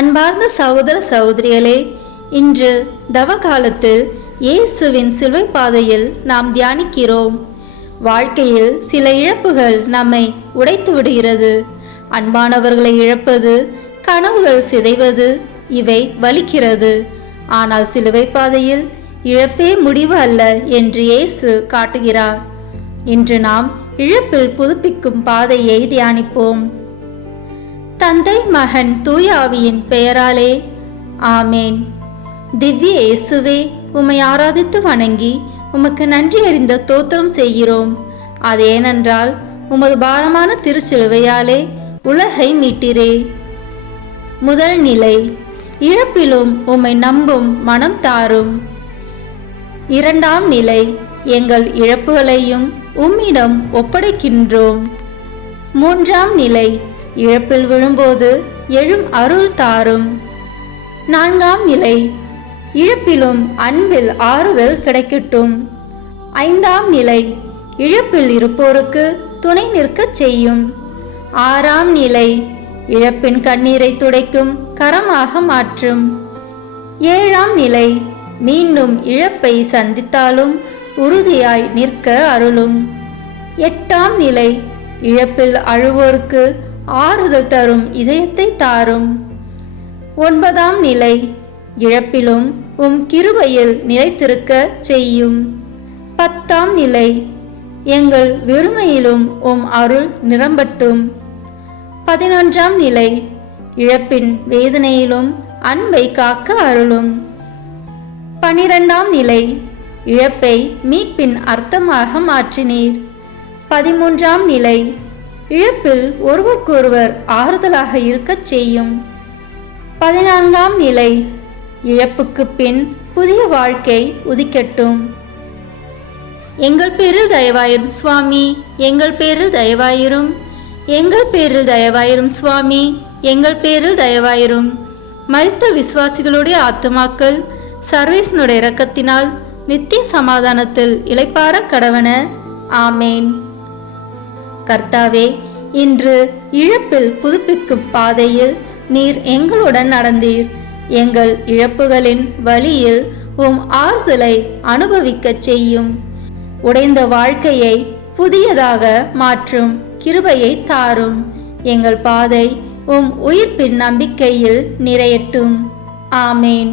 அன்பார்ந்த சகோதர சகோதரிகளே, இன்று தவ காலத்தில் இயேசுவின் சிலுவை பாதையில் நாம் தியானிக்கிறோம். வாழ்க்கையில் சில இழப்புகள் நம்மை உடைத்து விடுகிறது. அன்பானவர்களை இழப்பது, கனவுகள் சிதைவது, இவை வலிக்கிறது. ஆனால் சிலுவை பாதையில் இழப்பே முடிவு அல்ல என்று இயேசு காட்டுகிறார். இன்று நாம் இழப்பில் புதுப்பிக்கும் பாதையை தியானிப்போம். தந்தை, மகன், தூய ஆவியின் பெயராலே ஆமேன். திவ்ய இயேசுவே, உம்மை ஆராதித்து வணங்கி உமக்கு நன்றி அறிந்த தோத்திரம் செய்கிறோம். அது ஏனென்றால் உமது பாரமான திருச்சிலுவையாலே உலகை மீட்டிரே. முதல் நிலை, இழப்பிலும் உம்மை நம்பும் மனம் தாரும். இரண்டாம் நிலை, எங்கள் இழப்புகளையும் உம்மிடம் ஒப்படைக்கின்றோம். மூன்றாம் நிலை, இழப்பில் விழும்போது எழும் அருள் தாரும். நான்காம் நிலை, இழப்பிலும் அன்பில் ஆறுதல் கிடைக்கட்டும். ஐந்தாம் நிலை, இழப்பில் இருப்போருக்கு துணை நிற்கச் செய்யும். ஆறாம் நிலை, இழப்பின் கண்ணீரை துடைக்கும் கரமாக மாற்றும். ஏழாம் நிலை, மீண்டும் இழப்பை சந்தித்தாலும் உறுதியாய் நிற்க அருளும். எட்டாம் நிலை, இழப்பில் அழுவோருக்கு ஆறுதல் தரும் இதயத்தை தாரும். ஒன்பதாம் நிலை, இழப்பிலும் உம் கிருபையில் நிலைத்திருக்க செய்யும். பத்தாம் நிலை, எங்கள் வெறுமையிலும் உம் அருள் நிரம்பட்டும். 11ஆம் நிலை, இழப்பின் வேதனையிலும் அன்பை காக்க அருளும். 12ஆம் நிலை, இழப்பை மீட்பின் அர்த்தமாக மாற்றினீர். 13ஆம் நிலை, இழப்பில் ஒருவருக்கொருவர் ஆறுதலாக இருக்கச் செய்யும். 14ஆம் நிலை, இழப்புக்கு பின் புதிய வாழ்க்கை உதிக்கட்டும். எங்கள் பேரில் தயவாயிரும் சுவாமி, எங்கள் பேரில் தயவாயிரும், எங்கள் பேரில் தயவாயிரும் சுவாமி, எங்கள் பேரில் தயவாயிரும். மரித்த விசுவாசிகளுடைய ஆத்துமாக்கள் சர்வேசனுடைய இரக்கத்தினால் நித்திய சமாதானத்தில் இளைப்பாற கடவன. ஆமேன். கர்த்தாவே, இன்று இழப்பில் புதுப்பிக்கும் பாதையில் நீர் எங்களுடன் நடந்தீர். எங்கள் இழப்புகளின் வழியில் உம் ஆறுதலை அனுபவிக்கச் செய்யும். உடைந்த வாழ்க்கையை புதியதாக மாற்றும் கிருபையை தாரும். எங்கள் பாதை உம் உயிர்ப்பின் நம்பிக்கையில் நிறையட்டும். ஆமேன்.